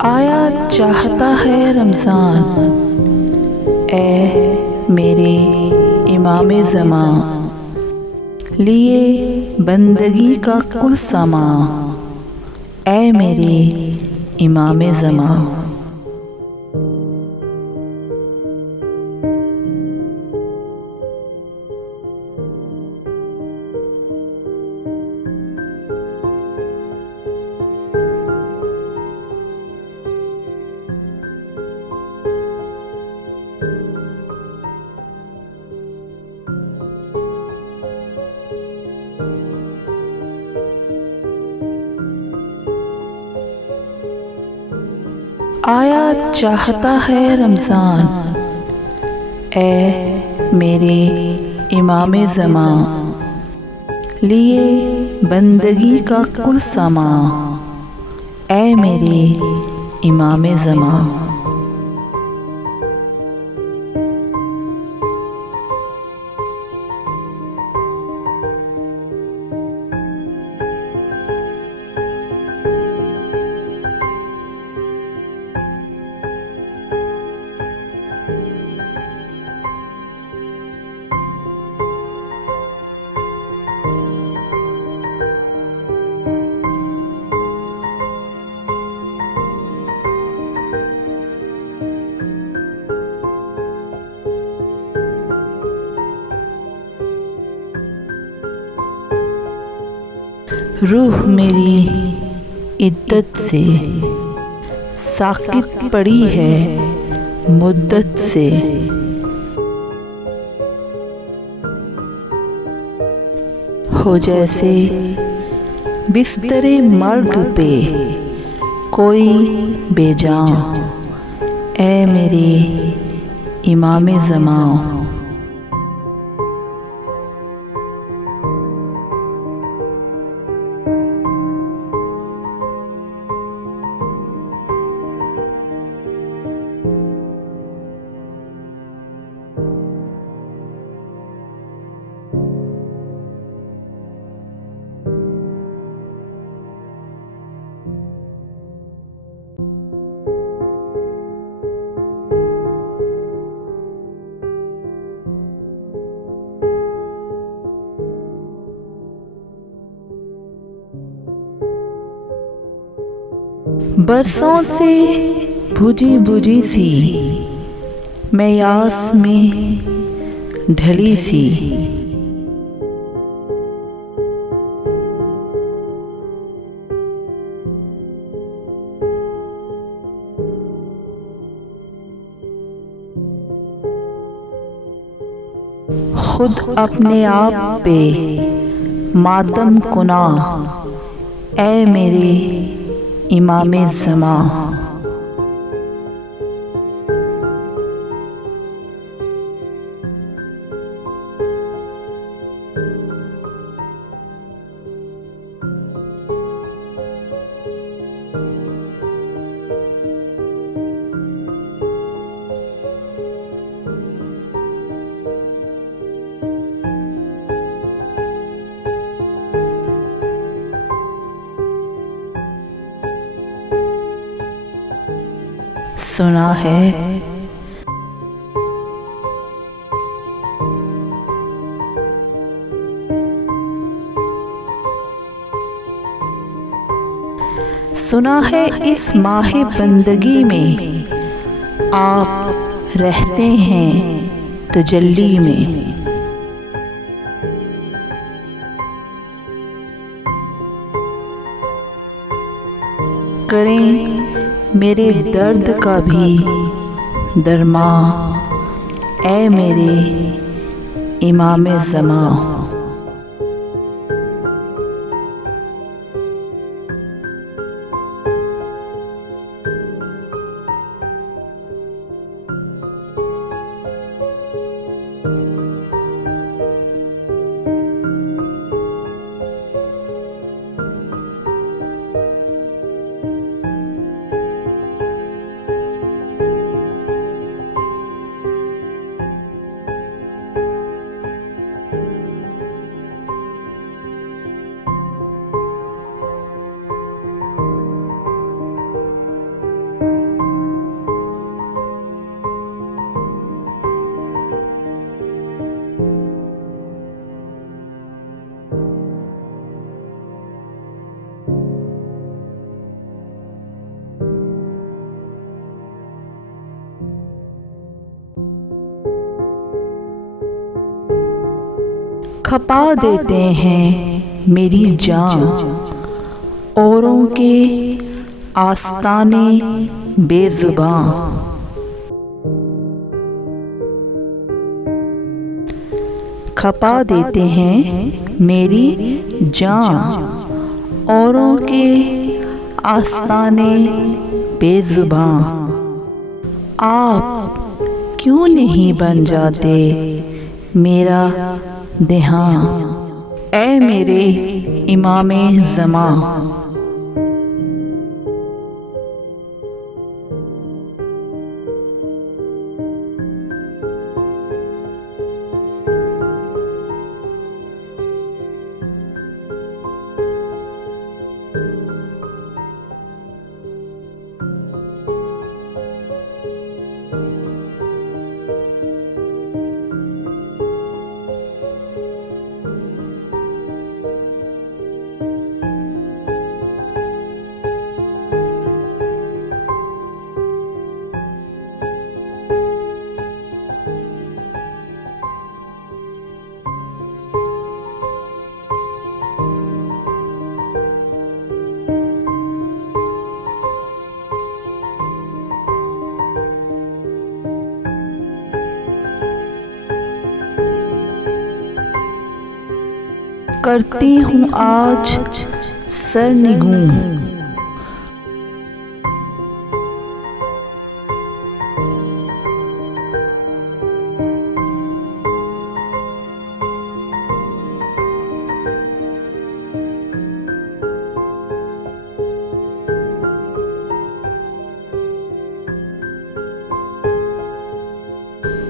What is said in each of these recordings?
आया चाहता है रमज़ान, ए मेरे इमाम ज़मां, लिए बंदगी का कुल समा, ए मेरे इमाम ज़मां। आया चाहता है रमज़ान, ए मेरे इमाम ज़मां, लिए बंदगी का कुल समा, ए मेरे इमाम ज़मां। रूह मेरी इद्दत से साकित पड़ी है मुद्दत से, हो जैसे बिस्तरे मर्ग पे कोई बेजान, ए मेरे इमाम ज़मां। बरसों से बुझी बुझी सी मैं यास में ढली सी, खुद अपने आप पे मातम कुना, ए मेरे इमाम ज़मां। सुना है सुना है इस माहे बंदगी में आप रहते हैं तजल्ली में, करें मेरे दर्द का भी दरमा, ए मेरे इमाम ज़मां। खपा देते हैं मेरी जान, औरों के आस्ताने बेज़ुबां। खपा देते हैं मेरी जान, औरों के आस्ताने बेज़ुबां। आप क्यों नहीं बन जाते मेरा देहां, ऐ मेरे इमामे ज़मां। करती हूँ आज सरनिगूं,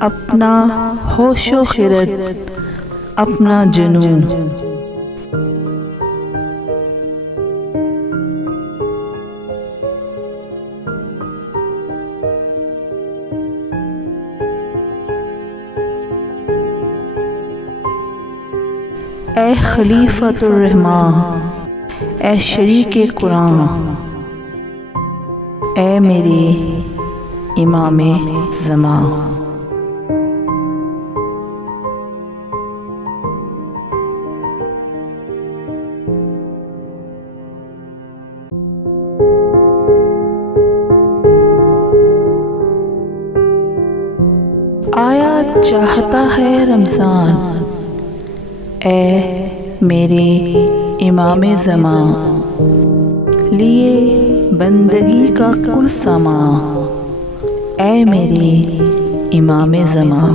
अपना होशो खिरत अपना जुनून। ऐ खलीफतुर रहमान, ऐ शरीके कुरान, ऐ मेरे इमामे ज़मां। आया चाहता है रमज़ान, ऐ मेरे इमामे ज़मां। लिए बंदगी का कुल समा, ऐ मेरे इमामे ज़मां।